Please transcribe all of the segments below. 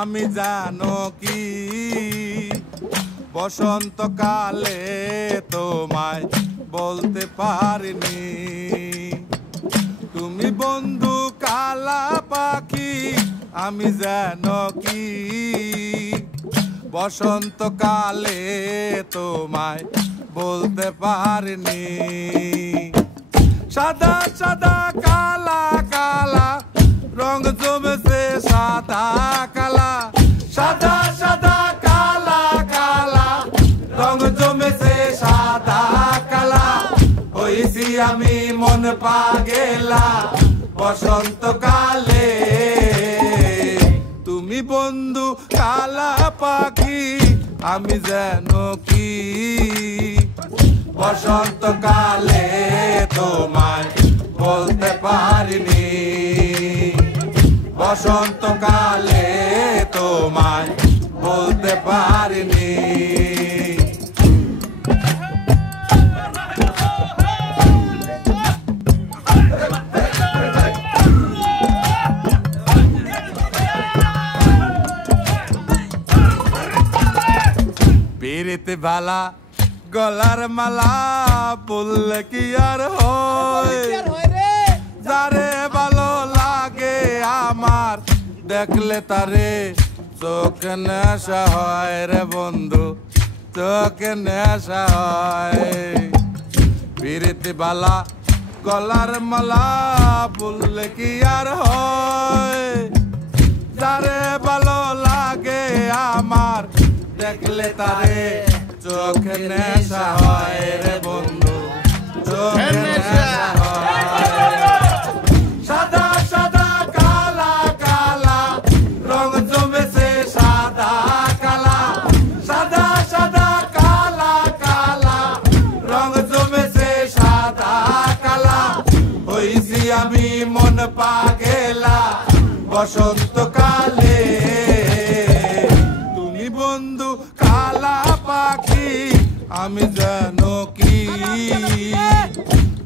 আমি জানো কি বসন্তকালে তোমায় বলতে পারিনি। তুমি বন্ধু কালা পাখি, আমি জানো কি বসন্তকালে তোমায় বলতে পারিনি। সাদা সাদা কালা কালা রং জমেছে সাদা কালা, সাদা সাদা কালা কালা রং জমেছে সাদা কালা। হইছি আমি মন পাগেলা বসন্তকালে। তুমি বন্ধু কালা পাখি, আমি জানো কি বসন্তকালে তোমায় বলতে পারিনি। বসন্তকালে তোমায় বলতে পারিনি। পিরিতে বালা গলার মালা বললে কি আর হয়, যারে ভালো লাগে আমার দেখলে তারে চোখে নেশা হয় রে বন্ধু, চোখে নেশা হয়। পিরিতে বালা গলার মালা বললে কি আর হয়, যারে ভালো লাগে আমার দেখলে তারে চোখে নেশা হয় রে বন্ধু, চোখে নেশা হয়। সাদা সাদা কালা কালা রং জমেছে সাদা কালা, সাদা সাদা কালা কালা রং জমেছে সাদা কালা। হইছি আমি মন পাগেলা বসন্তকালে। তুমি বন্ধু কালা পাখি, আমি জানো কি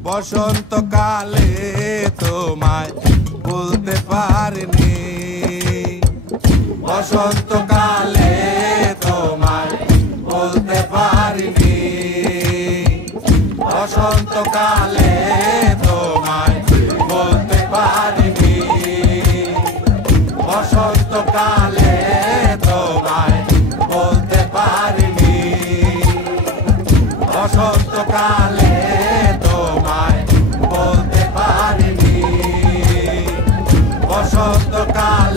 বসন্তকালে তোমায় বলতে পারিনি। বসন্তকালে তোমায় বলতে পারিনি। বসন্তকালে তোমায় বলতে পারিনি। বসন্তকালে তোমায় বলতে পারিনি। বসন্তকালে তোমায় বলতে পারিনি। বসন্তকাল